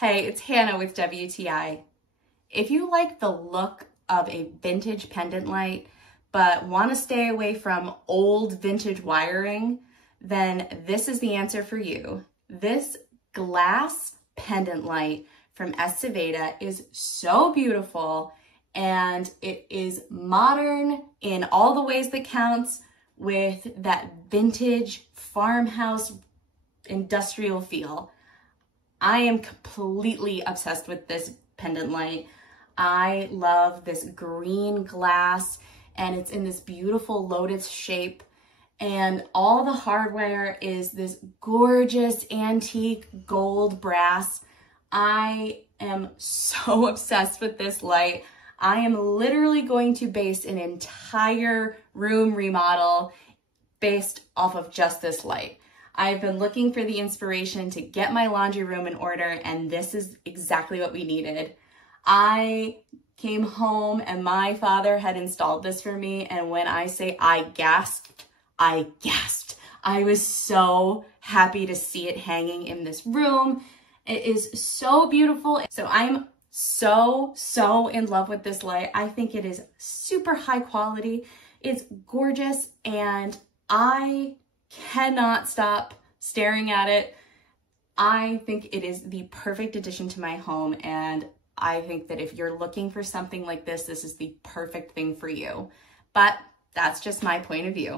Hey, it's Hannah with WTI. If you like the look of a vintage pendant light, but want to stay away from old vintage wiring, then this is the answer for you. This glass pendant light from S-Cevada is so beautiful, and it is modern in all the ways that counts, with that vintage farmhouse industrial feel. I am completely obsessed with this pendant light. I love this green glass, and it's in this beautiful lotus shape, and all the hardware is this gorgeous antique gold brass. I am so obsessed with this light. I am literally going to base an entire room remodel based off of just this light. I've been looking for the inspiration to get my laundry room in order, and this is exactly what we needed. I came home and my father had installed this for me, and when I say I gasped, I gasped. I was so happy to see it hanging in this room. It is so beautiful. So I'm so in love with this light. I think it is super high quality. It's gorgeous, and I cannot stop staring at it. I think it is the perfect addition to my home, and I think that if you're looking for something like this, this is the perfect thing for you. But that's just my point of view.